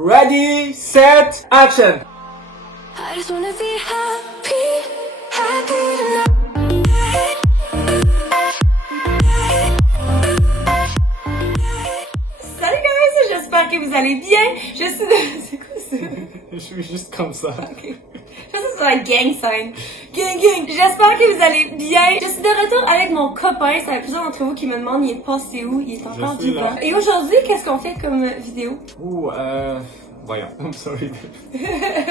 Ready, set, action! I just wanna be happy, happy tonight. Salut guys, j'espère que vous allez bien. Je suis de... C'est quoi ça? Je suis juste comme ça. Ok. Je pense que c'est la gang sign. Gang gang. J'espère que vous allez bien. Je suis de retour avec mon copain. Ça fait plusieurs d'entre vous qui me demandent il est passé où. Il est encore vivant. Et aujourd'hui, qu'est-ce qu'on fait comme vidéo? Voyons, I'm sorry.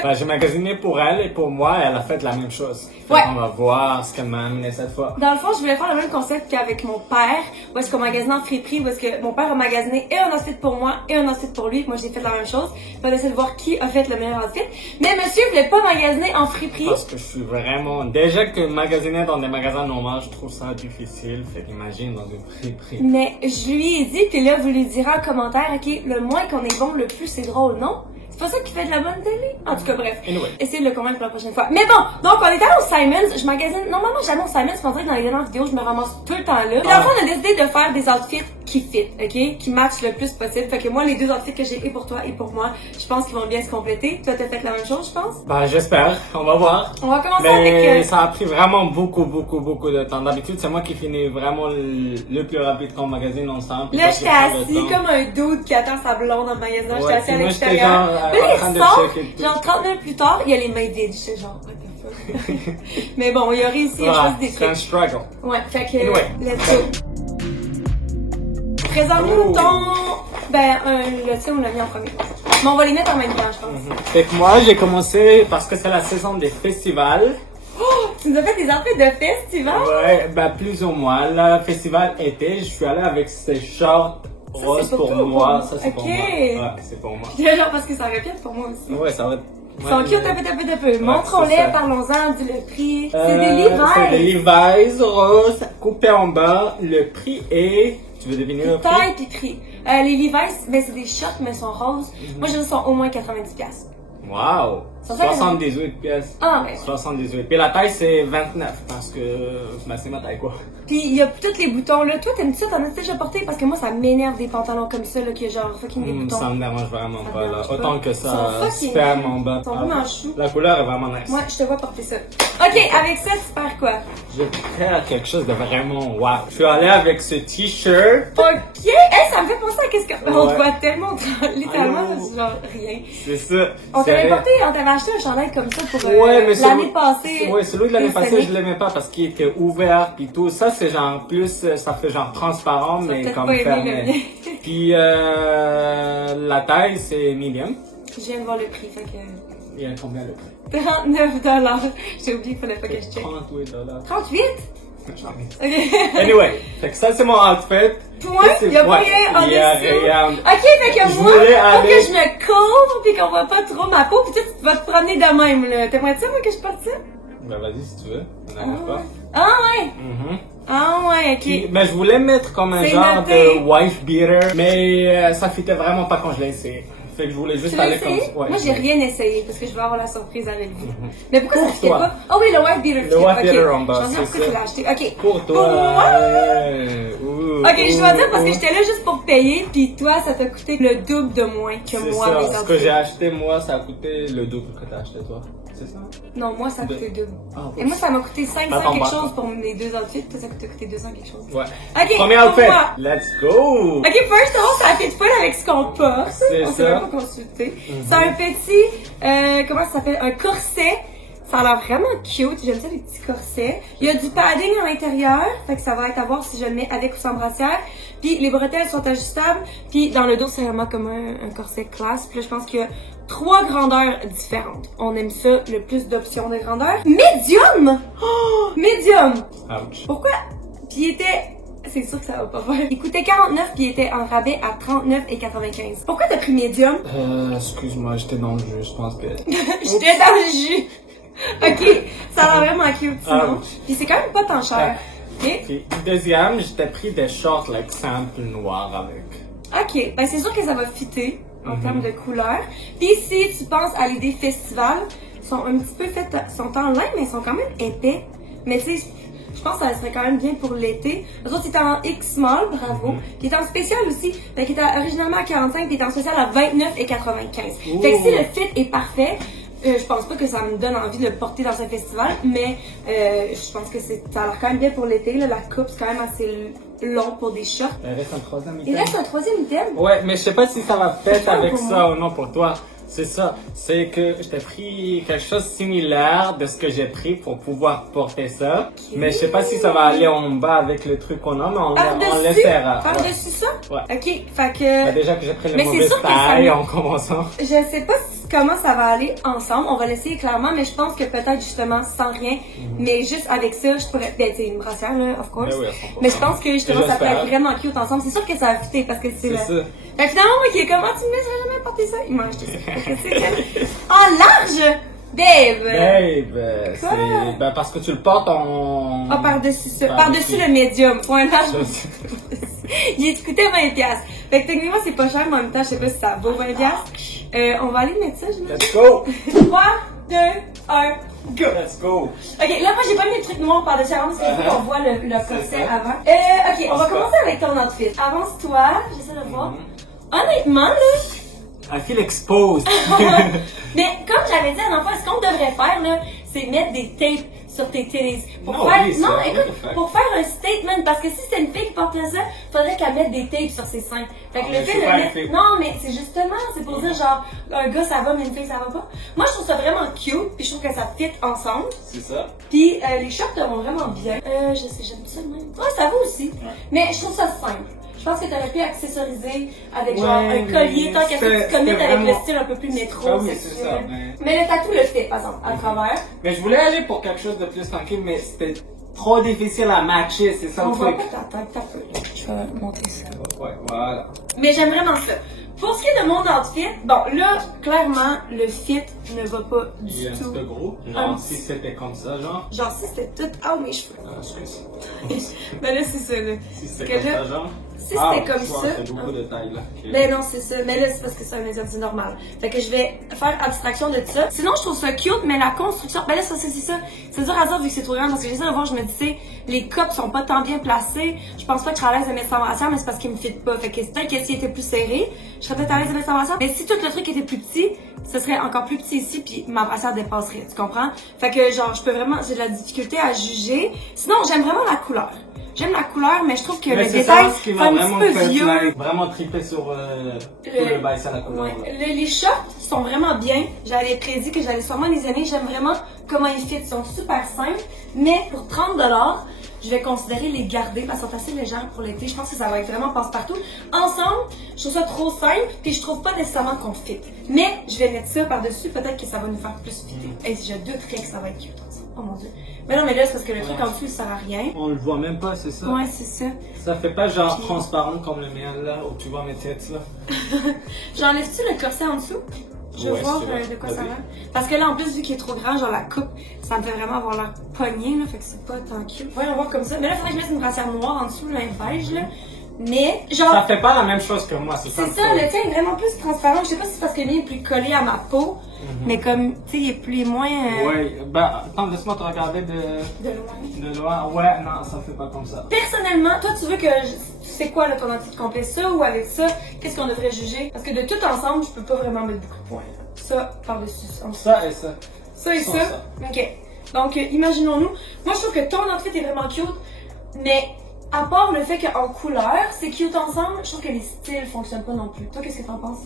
Ben, j'ai magasiné pour elle et pour moi, elle a fait la même chose. Ouais. On va voir ce qu'elle m'a amené cette fois. Dans le fond, je voulais faire le même concept qu'avec mon père, où est-ce qu'on magasinait en friperie, où est-ce que mon père a magasiné et un outfit pour moi et un outfit pour lui. Moi, j'ai fait la même chose. On va essayer de voir qui a fait le meilleur outfit. Mais monsieur voulait pas magasiner en friperie. Parce que je suis vraiment... Déjà que magasiner dans des magasins normaux, je trouve ça difficile. Fait qu'imagine dans une friperie. Mais je lui ai dit, puis là, vous lui direz en commentaire, ok, le moins qu'on est bon, le plus c'est drôle, non? C'est pas ça qui fait de la bonne télé? En tout cas, bref. Anyway. Essayez de le convaincre pour la prochaine fois. Mais bon, donc on est allé au Simons. Je magasine. Normalement, jamais au Simons. C'est pour ça que dans les dernières vidéos, je me ramasse tout le temps là. Et dans le fond, on a décidé de faire des outfits qui fit, ok? Qui matchent le plus possible. Fait que moi, les deux outfits que j'ai, et pour toi et pour moi, je pense qu'ils vont bien se compléter. Toi, t'as fait la même chose, je pense? Ben, j'espère. On va voir. On va commencer Mais avec... ça a pris vraiment beaucoup de temps. D'habitude, c'est moi qui finis vraiment le plus rapide qu'on magasine ensemble. Là, j'étais assis comme un dude qui attend sa blonde dans le magasin. J'étais assis à moi, l'extérieur. j'étais Là, en train de il sort, checker. genre 30 minutes plus tard, il y a les mains vides. J'étais genre, what the fuck. Mais bon, il a réussi à faire des C'est un trucs. struggle. Ouais, fait que, Anyway. let's go. Présente-nous ton... le tien, on l'a mis en premier. Mais on va les mettre en même temps, je pense. Fait que moi, j'ai commencé parce que c'est la saison des festivals. Oh, tu nous as fait des outfits de festival? Ouais, ben plus ou moins. Le festival été, je suis allé avec ces shorts roses pour moi. Ça, c'est pour moi. Ouais, c'est pour moi. Genre parce que ça aurait pu être pour moi aussi. Ouais, ça va être... Ils sont cute un peu. Montrons-les, c'est ça. parlons-en, dis le prix. C'est des Levi's. C'est des Levi's roses, coupées en bas. Le prix est... Tu veux deviner le prix? Taille puis prix. Les Levi's, ben c'est des shorts mais ils sont roses. Moi je dis qu'ils sont au moins 90$. Wow! 78 pièces. Ah, ouais. 78. Puis la taille, c'est 29, parce que c'est ma taille, quoi. Puis il y a tous les boutons là. Toi, t'aimes ça? T'en as déjà porté? Parce que moi, ça m'énerve des pantalons comme ça, là, qui est genre fucking des boutons. Ça me dérange vraiment Ça pas, me là. dérange Autant pas. que Ils sont ça fucking sperme en bas. Ils sont vraiment chou. La couleur est vraiment nice. Moi, je te vois porter ça. Ok, avec ça, tu perds quoi? Je vais faire quelque chose de vraiment wow. Je suis allé avec ce t-shirt. Ok! Hey, ça me fait penser à qu'est-ce qu'on Ouais. voit tellement, littéralement, Allô? c'est genre rien. C'est ça. On t'avait acheté un chandail comme ça pour mais l'année passée. Ouais, celui de l'année passée, cette je l'aimais pas parce qu'il était ouvert puis tout. Ça, c'est genre plus, ça fait genre transparent, mais peut-être comme pas aimé le fermé. mien. Puis la taille, c'est medium. Je viens de voir le prix, fait que... Il y a combien le prix? $39. J'ai oublié qu'il fallait pas que je check. 38 $. 38? J'en ai. Ok. Anyway, fait que ça, c'est mon outfit. Toi, il y a pas rien en Il y a dessous. rien. Ok, fait que Je moi, voulais faut aller- que je me couvre pis qu'on voit pas trop ma peau pis tu vas te promener de même, là. T'aimerais-tu moi que je porte ça? Ben vas-y si tu veux, ça n'arrive pas. Ah ouais? Mhm. Ah ouais, ok. Puis, ben je voulais mettre comme un C'est genre noté. de wife beater, mais ça fitait vraiment pas quand je l'ai essayé. Fait que je voulais Tu juste l'as aller comme essayé? ça. Ouais, Moi, j'ai ouais. rien essayé parce que je veux avoir la surprise avec vous. Mhm. Mais pourquoi Pour ça fitait toi. pas? Ah oui, le wife beater. Le wife ok. beater en bas, Je me demande c'est pourquoi tu ça. l'as acheté. Ok. Pour toi. moi? Ok, je dois dire parce que ouh. j'étais là juste pour payer, puis toi, ça t'a coûté le double de moins que C'est moi, ça, mes ce que outfits. j'ai acheté moi, ça a coûté le double que t'as acheté toi. C'est ça? Non, moi, ça a coûté double. Ah, Et moi, ça m'a coûté 500 Attends, quelque bah. chose pour mes deux outfits. Toi, ça t'a coûté 200 quelque chose. Ouais. Ok, Premier pour outfit. moi. Let's go! Ok, first of all, ça fait full avec ce qu'on porte. C'est On s'est ça. même pas consulté. C'est un petit, comment ça s'appelle? Un corset. Ça a l'air vraiment cute. J'aime ça, les petits corsets. Il y a du padding à l'intérieur. Fait que ça va être à voir si je le mets avec ou sans brassière. Puis les bretelles sont ajustables. Puis dans le dos, c'est vraiment comme un corset classe. Puis là, je pense qu'il y a 3 grandeurs différentes. On aime ça, le plus d'options de grandeur. Medium! Oh! Medium! Ouch. Pourquoi? Puis il était... C'est sûr que ça va pas faire. Il coûtait 49 puis il était en rabais à 39,95. Pourquoi t'as pris medium? Excuse-moi, j'étais dans le jeu, je pense que... J'étais dans le jus. Ok, ça a l'air vraiment cute sinon. Ouch. Puis c'est quand même pas tant cher. Ok? Puis, deuxième, j'étais pris des shorts like simple noirs avec. Ok, ben c'est sûr que ça va fitter en termes de couleur. Puis si tu penses à l'idée festival, ils sont un petit peu faits, sont en lin, mais ils sont quand même épais. Mais tu sais, Je pense que ça serait quand même bien pour l'été. Les autres, c'était en X small, bravo. Qui est en spécial aussi. Fait qu'il était originalement à 45, puis il est en spécial à 29,95. Fait que si le fit est parfait, je pense pas que ça me donne envie de le porter dans un festival, mais je pense que ça a l'air quand même bien pour l'été. La coupe, c'est quand même assez long pour des shorts. Il reste un troisième Il reste un troisième item? Ouais, mais je sais pas si ça va peut-être avec ça ou non pour toi. C'est ça, c'est que je t'ai pris quelque chose de similaire de ce que j'ai pris pour pouvoir porter ça. Okay. Mais je sais pas si ça va aller en bas avec le truc qu'on a, mais on l'essaiera. Par-dessus ça? Ouais. Ok, fait que... Bah déjà que j'ai pris le mauvais taille en commençant. Je sais pas comment ça va aller ensemble, on va l'essayer clairement, mais je pense que peut-être justement sans rien, mais juste avec ça, je pourrais... Ben, c'est une brassière là, of course. Oui, mais je pense que justement ça peut être vraiment cute ensemble. C'est sûr que ça va fitter parce que c'est... ça. Fait que finalement, moi qui est comme, tu me laisseras jamais porter ça? Il m'a acheté ça. En large! Babe! C'est ben, parce que tu le portes en... Ah, par-dessus ça. Par-dessus le médium. Pour un large. Il coûtait 20$. Fait que techniquement, c'est pas cher, mais en même temps, je sais pas si ça vaut 20$. On va aller mettre ça, je me dis. Let's go! 3, 2, 1, go! Let's go! Ok, là, moi, j'ai pas mis le truc noir par-dessus avant parce qu'il faut qu'on voit le corset avant. Ok, on va commencer avec ton outfit. Avance-toi, j'essaie de voir. Honnêtement, là... I feel exposed. Mais comme j'avais dit la dernière fois, ce qu'on devrait faire, là, c'est mettre des tapes sur tes titties. Pour pour faire un statement, parce que si c'est une fille qui portait ça, faudrait qu'elle mette des tapes sur ses seins. Fait que le fait de mettre... Non, mais c'est justement, c'est pour dire genre, un gars ça va, mais une fille ça va pas. Moi, je trouve ça vraiment cute, puis je trouve que ça fit ensemble. C'est ça. Puis les shorts vont vraiment bien. Je sais, j'aime ça même. Ouais, ça va aussi. Ouais. Mais je trouve ça simple. Je pense que t'aurais pu accessoriser avec genre un collier, tant qu'à ce que tu commettes avec le style un peu plus métro. Ah oui, c'est ça. Mais le tatou le fait, par exemple, à travers. Mais je voulais aller pour quelque chose de plus tranquille, mais c'était trop difficile à matcher, c'est ça le truc. On voit pas ta tête, je vais montrer ça. Ouais, voilà. Mais j'aime vraiment ça. Pour ce qui est de mon outfit, bon là, clairement, le fit ne va pas du tout. Il est un petit peu gros. Non, si c'était comme ça, genre. Genre si c'était tout... Ah, mes cheveux. Ah, ben là, c'est ça, là. Si c'était comme ça, genre. Si c'était comme ça. C'est beaucoup de taille, là. Okay. Ben non, c'est ça. Mais là, c'est parce que c'est un exemple, c'est normal. Fait que je vais faire abstraction de ça. Sinon, je trouve ça cute, mais la construction... Ben là, c'est ça. C'est dur à dire vu que c'est trop grand, parce que j'essaie de voir, je me dis, tu sais, les copes sont pas tant bien placés. Je pense pas que je serais à l'aise de mettre ça en brassière, mais c'est parce qu'ils me fit pas. Fait que peut-être que s'il était plus serré, je serais peut-être à l'aise de mettre ça en brassière. Mais si tout le truc était plus petit, ce serait encore plus petit ici, puis ma brassière dépasserait, tu comprends? Fait que genre, je peux vraiment... J'ai de la difficulté à juger. Sinon, j'aime vraiment la couleur. J'aime la couleur, mais je trouve que le détail c'est un petit peu vieux. Vraiment trippé sur le bail, ça la couleur. Ouais. Les shorts sont vraiment bien. J'avais prédit que j'allais sûrement les aimer. J'aime vraiment comment ils fit. Ils sont super simples. Mais pour 30$, je vais considérer les garder parce qu'ils sont assez légères pour l'été. Je pense que ça va être vraiment passe-partout. Ensemble, je trouve ça trop simple puis je trouve pas nécessairement qu'on fit. Mais je vais mettre ça par-dessus. Peut-être que ça va nous faire plus fitter. Et je douterais que ça va être cute. Oh mon dieu. Mais non, mais là, c'est parce que le truc en dessous, il sert à rien. On le voit même pas, c'est ça? Ouais, c'est ça. Ça fait pas genre transparent comme le mien là, où tu vois mes têtes là. J'enlève-tu le corset en dessous? Je veux voir de quoi ça va. Parce que là, en plus, vu qu'il est trop grand, genre la coupe, ça me fait vraiment avoir l'air pogné, là. Fait que c'est pas tant cute. Voyons voir comme ça. Mais là, il faudrait que je mette une brassière noire en dessous, là, beige, là. Mais, genre. Ça fait pas la même chose que moi, c'est ça. C'est ça, le tien est vraiment plus transparent. Je sais pas si c'est parce que lui est plus collé à ma peau. Mais comme, tu sais, il est moins... Ouais, ben, attends, laisse-moi te regarder de loin. De loin, ouais, non, ça fait pas comme ça. Personnellement, toi, tu veux que... Tu sais quoi, là, ton outfit complet, ça ou avec ça, qu'est-ce qu'on devrait juger? Parce que de tout ensemble, je peux pas vraiment mettre beaucoup de points. Ça, par-dessus ça. Ça et ça. Ça et ça? Ok. Donc, imaginons-nous. Moi, je trouve que ton outfit est vraiment cute, mais... À part le fait qu'en couleur, c'est cute ensemble, je trouve que les styles fonctionnent pas non plus. Toi, qu'est-ce que t'en penses?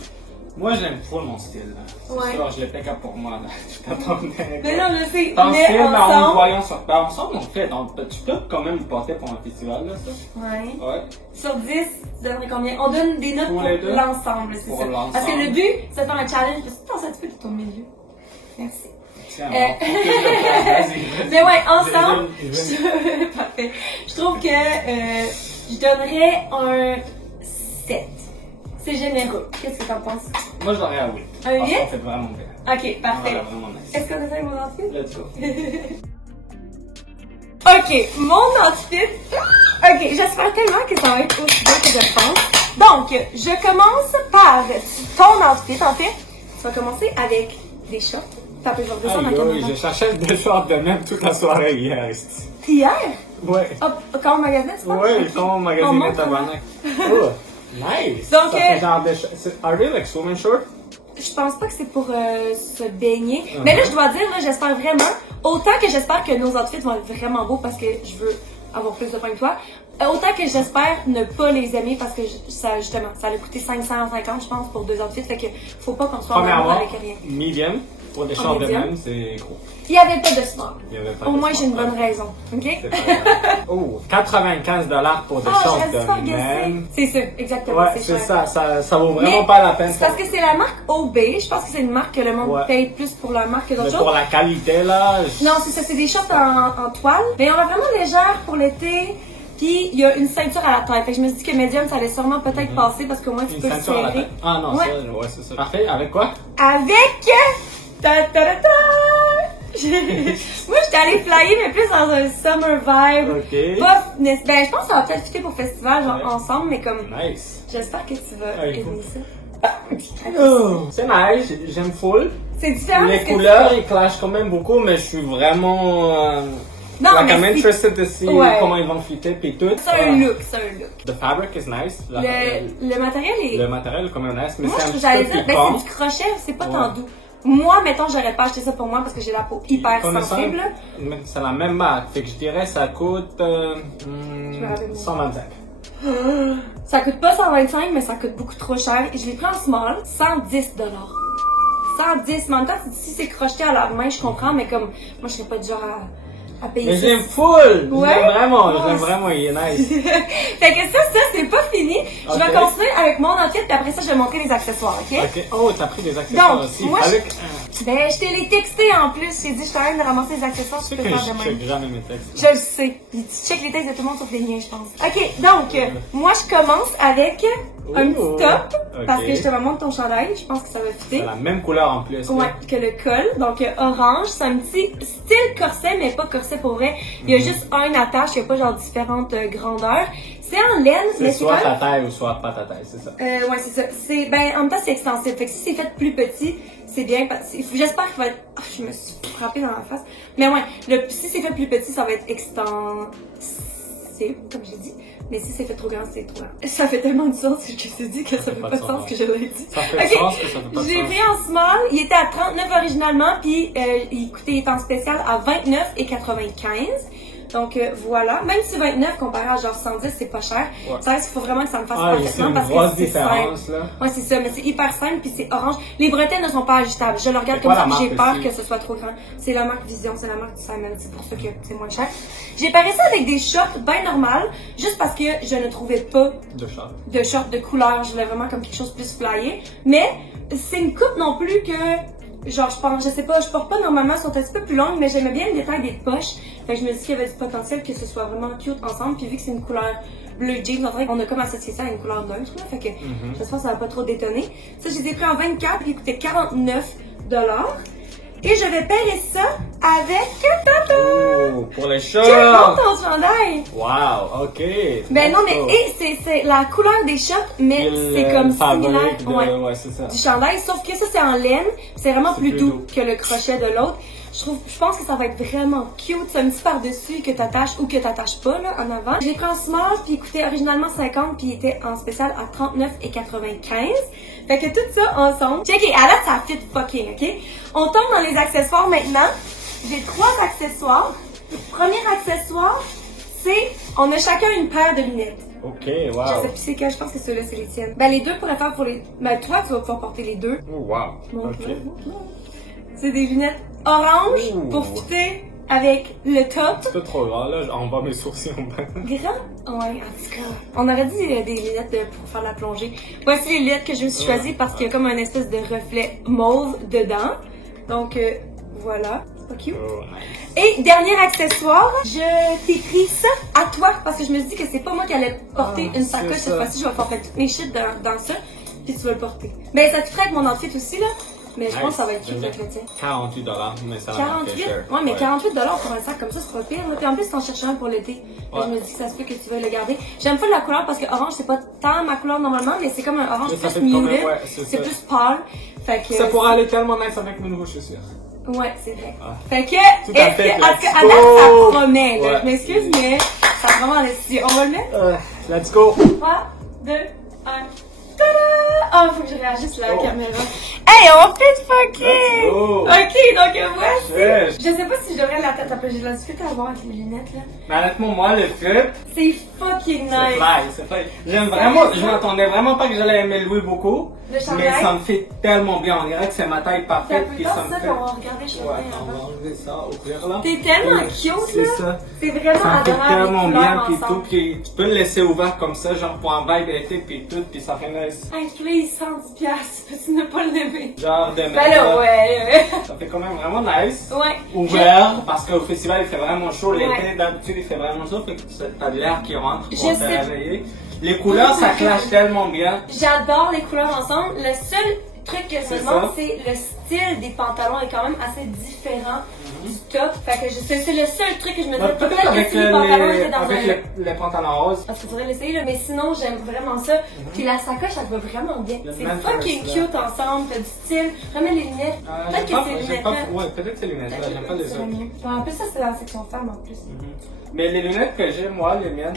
Moi, j'aime trop mon style. C'est sûr, je l'ai pick up pour moi. Là. Je t'attendais. Mais non, je sais. Ton mais style, ensemble... en voyant ça. Ben, ensemble, on fait. Donc, tu peux quand même le porter pour un festival, là, ça? Ouais. Sur 10, tu donnerais combien? On donne des notes pour l'ensemble, c'est ça. Parce que le but, c'est de faire un challenge. Parce que tu penses un petit peu de ton milieu. Merci. Tiens, mais ouais, ensemble, parfait. Je trouve que je donnerais un 7. C'est généreux. Qu'est-ce que t'en penses? Moi, je l'aurais à 8. Un 8? Ça fait vraiment bien. Ok, parfait. Vraiment nice. Est-ce qu'on a fait mon outfit? Let's go. Ok, mon outfit. Ok, j'espère tellement que ça va être aussi bien que je pense. Donc, je commence par ton outfit, en fait. Tu vas commencer avec des shorts. T'as pu voir descendre je cherchais des shorts de même toute la soirée hier. Hier? Ouais. Hop, quand on magasinait, tu penses? Ouais, Ok. quand on On magasinait monte, tabarnak. Oh, nice. Donc, Ça fait genre de... Are they like swimming shorts? Je pense pas que c'est pour se baigner. Mais là, je dois dire, là, j'espère vraiment, autant que j'espère que nos outfits vont être vraiment beaux parce que je veux avoir plus de points que toi, autant que j'espère ne pas les aimer parce que ça, justement, ça a coûté 550, je pense, pour 2 outfits. Fait que faut pas qu'on soit en amour avec rien. Medium. Pour des shorts de medium. même, c'est gros. Il y avait pas de small. Il y avait pas Au de moins, j'ai une small. bonne raison. OK? C'est pas vrai. Oh, 95$ pour des shorts je reste pas de même. C'est ça, exactement. Ouais, c'est cher. ça vaut vraiment Mais pas la peine. c'est parce que c'est la marque OB. Je pense que c'est une marque que le monde Ouais. paye plus pour la marque que Mais d'autres pour choses. la qualité, là... Non, c'est ça, c'est des shorts en toile. Mais on l'a vraiment légère pour l'été. Puis il y a une ceinture à la taille. Fait que je me suis dit que médium, ça allait sûrement peut-être passer parce qu'au moins tu Une peux le ceinture à la serrer. tête. Ah non, Ouais. ça, ouais, c'est ça. Parfait, avec quoi? Avec. Ta, ta, ta, ta. Moi, j'étais allée flyer, mais plus dans un summer vibe. Ok. Pas, ben, je pense que ça va peut-être fitter pour festival, genre Ouais. ensemble, mais comme. Nice. J'espère que tu vas Ouais, aimer ça. Oh, c'est nice, j'aime full. C'est différent Les parce que couleurs, ils clashent quand même beaucoup, mais je suis vraiment... Non, like, mais I'm c'est- interested to see Ouais. comment ils vont fitter, puis tout. C'est un look, c'est un look. The fabric is nice. Le matériel est. Le matériel est quand même nice, mais Moi, c'est un je petit j'allais peu dire, plus ben, pump. c'est du crochet, c'est pas Ouais. tant doux. Moi, mettons, j'aurais pas acheté ça pour moi parce que j'ai la peau hyper Connaissant, sensible. là. mais c'est la même marque, fait que je dirais ça coûte vais regarder mon- 125. Ça coûte pas 125, mais ça coûte beaucoup trop cher. Je l'ai pris en small, 110 $. 110, mais en même temps, si c'est crocheté à la main, je comprends, mais comme, moi, je serais pas du genre à payer Mais ça. j'aime full! Ouais? J'aime Ouais. vraiment, il est nice. Fait que ça, c'est pas fini. Je vais Ok. continuer avec mon outfit, puis après ça, je vais montrer les accessoires, ok? Ok, oh, t'as pris des accessoires Donc, aussi. moi, Avec... Ben, je t'ai les texté en plus. J'ai dit, je t'arrête de ramasser les accessoires, Tu tu sais peux que faire de je même. check jamais mes textes. Je le sais. Tu check les textes de tout le monde sauf les miens, je pense. Ok, donc, moi, je commence avec un Ouh, petit top. Parce ok. que je te montre ton chandail. Je pense que ça va fitter. C'est la même couleur en plus. là. Ouais, que le col. Donc, orange. C'est un petit style corset, mais pas corset pour vrai. Il y a juste un attache. Il n'y a pas genre différentes grandeurs. C'est en laine, mais C'est c'est soit quand ta même... taille ou soit pas ta taille, c'est ça. Ouais, c'est ça. C'est, ben, en même temps, c'est extensible. Fait que si c'est fait plus petit, c'est bien. J'espère qu'il va être... Ah, je me suis frappée dans la face. Mais ouais, si c'est fait plus petit, ça va être extensible, comme j'ai dit. Mais si c'est fait trop grand, c'est trop grand. Ça fait tellement de sens que je t'ai dit que ça fait pas de sens que je l'ai dit. Ça fait Ok. sens que ça fait pas de J'ai sens. pris en small, il était à 39 originalement, puis il était en spécial à 29,95. Donc voilà, même si 29 comparé à genre 110, c'est pas cher. Ouais. Ça reste qu'il faut vraiment que ça me fasse Ah, c'est parfaitement une parce grosse que c'est différence, simple. là. Ouais, c'est ça, mais c'est hyper simple puis c'est orange. Les bretelles ne sont pas ajustables. Je le regarde C'est comme quoi ça, la puis j'ai marque peur aussi? que ce soit trop grand. C'est la marque Vision, c'est la marque du Simon, c'est pour ça que c'est moins cher. J'ai paré ça avec des shorts bien normales, juste parce que je ne trouvais pas De chat. de shorts de couleur. Je voulais vraiment comme quelque chose de plus flyé. Mais c'est une coupe non plus que, genre, je sais pas, je porte pas normalement, elles sont un petit peu plus longues, mais j'aimais bien le détail des poches. Fait que je me dis qu'il y avait du potentiel que ce soit vraiment cute ensemble. Puis vu que c'est une couleur bleu jeans, on dirait qu'on a comme associé ça à une couleur neutre, là. Fait que j'espère que ça va pas trop détonner. Ça, je les ai pris en 24, puis il coûtait 49 $. Et je vais payer ça avec... Oh, pour les Quel shorts! ton chandail! Wow, ok. Ben non, mais Let's go. et c'est la couleur des shorts, mais Puis c'est le comme fabric similaire de- ouais, c'est ça. du chandail, sauf que ça c'est en laine, c'est vraiment plus plus doux doux. que le crochet de l'autre. Je pense que ça va être vraiment cute, c'est un petit par-dessus que t'attaches ou que t'attaches pas là en avant. Je l'ai pris en small, puis il coûtait originalement 50, puis il était en spécial à 39,95. Fait que tout ça ensemble, check it, à là ça fit fucking, ok? On tombe dans les accessoires maintenant. J'ai 3 accessoires. Premier accessoire, c'est on a chacun une paire de lunettes. Ok, Je sais wow. plus c'est quel, je pense que ceux-là c'est les tiennes. Ben les deux pourraient faire pour les. Ben toi tu vas pouvoir porter les deux. Oh, wow. Montre-le, Ok. montre-le. C'est des lunettes orange Ouh. pour fitter avec le top. C'est pas trop grand, là. On voit mes sourcils en bas. Grand? Ouais, en tout cas. On aurait dit des lunettes pour faire la plongée. Voici les lunettes que je me suis choisies parce qu'il y a comme un espèce de reflet mauve dedans. Donc voilà. C'est pas cute? Oh, nice. Et dernier accessoire, je t'ai pris ça à toi parce que je me suis dit que c'est pas moi qui allais porter Ah, une c'est sacoche ça. cette fois-ci. Je vais porter toutes mes shit dans ça. Puis tu vas le porter. Ben ça te ferait avec mon outfit aussi là. Mais je pense que ça va être cute avec le tien. 48 $, mais ça va marquer 48? cher. Ouais, mais 48 $ pour un sac comme ça, c'est pas pire. Là. Puis en plus, t'en cherches un pour l'été. Ouais. Je me dis que ça se peut que tu veuilles le garder. J'aime pas la couleur parce que orange, c'est pas tant ma couleur normalement, mais c'est comme un orange Mais ça plus fait quand même, muted. ouais, c'est C'est ça. plus pâle. Fait que. Ça pourrait aller tellement nice avec mes nouveaux chaussures. Ouais, c'est vrai. Ah. Fait que, Tout à fait, en tout cas, let's à date, go. ça promet, là. Ouais. Je m'excuse, mais ça a vraiment laissé. On va le mettre? Let's go! 3, 2, 1. Tada! Oh, faut que je réagisse là, la Oh. caméra. Hey, on fait fucké! Let's go. Ok, donc voici. Yes. Je sais pas si je devrais la tête. J'ai de la difficulté à voir avec les lunettes, là. Mais honnêtement, moi, le fit, C'est fucking c'est nice. fly, c'est fly. J'aime vraiment, je m'attendais vraiment pas que j'allais aimer Louis beaucoup. Le chandail. Mais ça me fait tellement bien. On dirait que c'est ma taille T'as parfaite. plus Puis tard ça me ça fait. qu'on va regarder chez Ouais, moi attends, on va avant. enlever ça au clair là. T'es tellement Oui, cute, c'est là. ça. C'est vraiment Ça me fait adorable. tellement les bien, couleurs puis tout, ensemble. puis tu peux le laisser ouvert comme ça, genre pour un vibe été, puis tout, puis ça fait nice. Hey, please, 110 piastres. Peux-tu ne pas l'aimer? Genre de Ben là, ouais. Ça fait quand même vraiment nice. Ouais. Ouvert, parce qu'au festival il fait vraiment chaud, l'été Ouais. d'habitude il fait vraiment chaud, fait que t'as de l'air qui rentre Je pour te sais. réveiller. Les couleurs ça clash tellement bien. J'adore les couleurs ensemble. Le seul truc que je me C'est demande, ça. c'est le style des pantalons est quand même assez différent du top. Fait que c'est le seul truc que je me Bah, disais. peut-être Peut-être que avec, si les pantalons étaient dans avec un... les pantalons roses. Parce qu'il faudrait l'essayer, là, mais sinon, j'aime vraiment ça. Puis la sacoche, ça te va vraiment bien. Le C'est Memphis, fucking là. cute ensemble, t'as du style. Remets les lunettes. Peut-être que ces lunettes-là. Ouais, peut-être c'est les lunettes là, j'aime pas les autres. Ouais, en plus, ça, c'est dans la section femme en plus. Mais les lunettes que j'ai, moi, les miennes,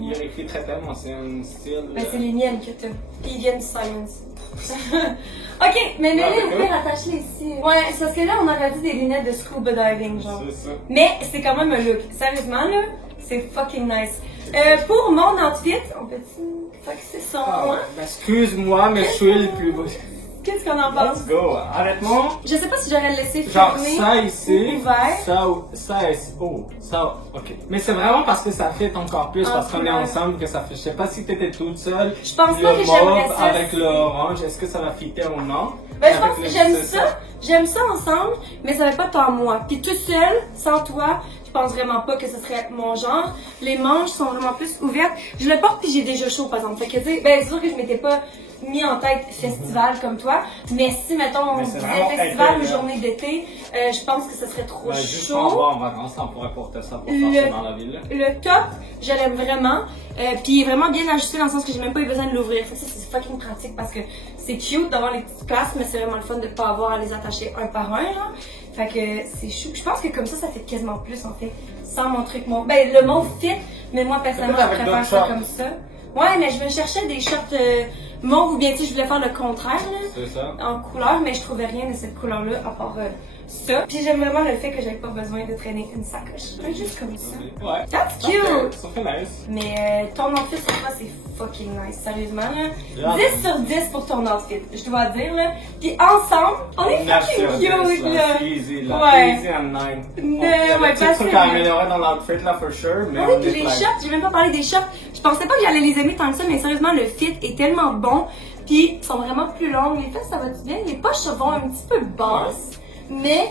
ils réécrivent très tellement, c'est un style. Ben, c'est les miennes que t'as. Puis ils viennent du Simons. Ok, mais mets-les au pire, attache-les ici. Ouais, c'est parce que là, on aurait dit des lunettes de scuba diving, genre. C'est ça. Mais c'est quand même un look. Sérieusement, là, c'est fucking nice. Pour mon outfit, on peut-tu focuser son Ah, moi? ben, excuse-moi, mais je suis le plus beau. Qu'est-ce qu'on en pense? Let's go. Honnêtement, Je sais pas si j'aurais le laissé genre fermé ça ici, ou ouvert. ça, ok. Mais c'est vraiment parce que ça fait encore plus, Ah, parce qu'on est ouais. ensemble que ça fait. Je sais pas si t'étais toute seule. Je pense le pas que j'aimerais mauve ça. avec le orange, est-ce que ça va fitter ou non? Ben, je Avec pense que le- j'aime c'est j'aime ça ensemble, mais ça va pas tant moi. Puis tout seul, sans toi, je pense vraiment pas que ce serait mon genre. Les manches sont vraiment plus ouvertes. Je le porte puis j'ai déjà chaud, par exemple. Fait que, tu sais, ben, c'est sûr que je m'étais pas mis en tête festival comme toi, mais si, mettons, on Mais disait c'est vraiment festival ou été, là. journée d'été, je pense que ce serait trop Ben, juste chaud. en bas en vacances, on pourrait porter ça pour Le- sortir dans la ville. Le top, je l'aime vraiment. Puis il est vraiment bien ajusté dans le sens que j'ai même pas eu besoin de l'ouvrir. Fait que ça, c'est fucking pratique parce que c'est cute d'avoir les petites places, mais c'est vraiment le fun de pas avoir à les attacher un par un, genre. Fait que c'est chou. Je pense que comme ça fait quasiment plus, en fait. Sans mon truc, ben, le mauve fit, mais moi, personnellement, Peut-être je avec préfère d'autres ça shorts. comme ça. Ouais, mais je me cherchais des shorts mauve ou bien, tu sais, je voulais faire le contraire, là. C'est ça. En couleur, mais je trouvais rien de cette couleur-là à part ça. Puis j'aime vraiment le fait que j'avais pas besoin de traîner une sacoche. Juste comme ça. Ouais. That's Ok, cute! ça fait nice. Mais ton outfit sur toi, c'est fucking nice. Sérieusement, là. Yeah. 10 sur 10 pour ton outfit, je dois dire, là. Puis ensemble, on est fucking cute, là. Easy, là. Ouais. Easy and 9. Non, Il y a ouais, des petits trucs à facilement. améliorer dans l'outfit, là, for sure, mais Ah on oui, puis est les like- shorts, j'ai même pas parlé des shorts. Je pensais pas que j'allais les aimer tant que ça, mais sérieusement, le fit est tellement bon. Puis, ils sont vraiment plus longs. Les fesses, ça va-tu bien? Les poches vont un petit peu basses, mais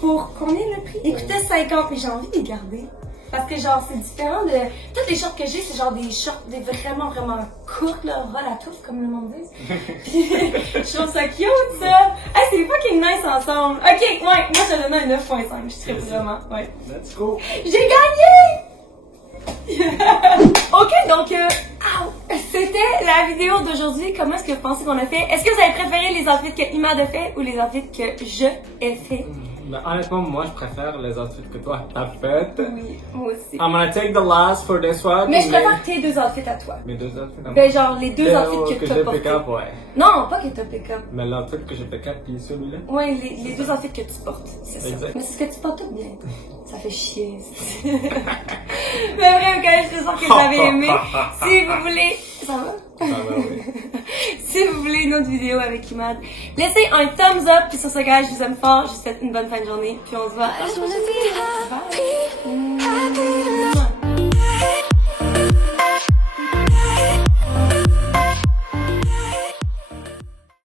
pour combien le prix? Ils coûtaient 50, mais j'ai envie de les garder. Parce que genre, c'est différent de... Toutes les shorts que j'ai, c'est genre des shorts des vraiment, vraiment courtes, là, ras la touffe, comme le monde dit. Puis, je trouve ça cute, ça. Hey, c'est fucking nice ensemble. Ok, ouais, moi, je te donne un 9.5. Je tripe vraiment, ouais. Let's go. J'ai gagné! Ok, donc, c'était la vidéo d'aujourd'hui. Comment est-ce que vous pensez qu'on a fait? Est-ce que vous avez préféré les outfits que Imad a fait ou les outfits que je ai fait? Mais honnêtement, moi, je préfère les outfits que toi t'as fait. Oui, moi aussi. I'm gonna take the last for this one. Mais je préfère tes deux outfits à toi. Mes deux outfits à moi. Ben, genre, les deux outfits que que t'as j'ai portés. pick up, ouais. Non, pas que t'as pick up. Mais l'outfit que j'ai pick up, puis celui-là. Ouais, les deux outfits que tu portes, c'est ça. Exact. Mais c'est ce que tu portes tout bien. Ça fait chier. Mais bref, guys, j'espère que vous avez aimé. Si vous voulez... Ça va? Ça va, oui. Si vous voulez une autre vidéo avec Imad, laissez un thumbs up. Puis sur ce, gars, je vous aime fort. Je vous souhaite une bonne fin de journée. Puis on se voit à la I just prochaine wanna be vidéo. Bye. happy, happy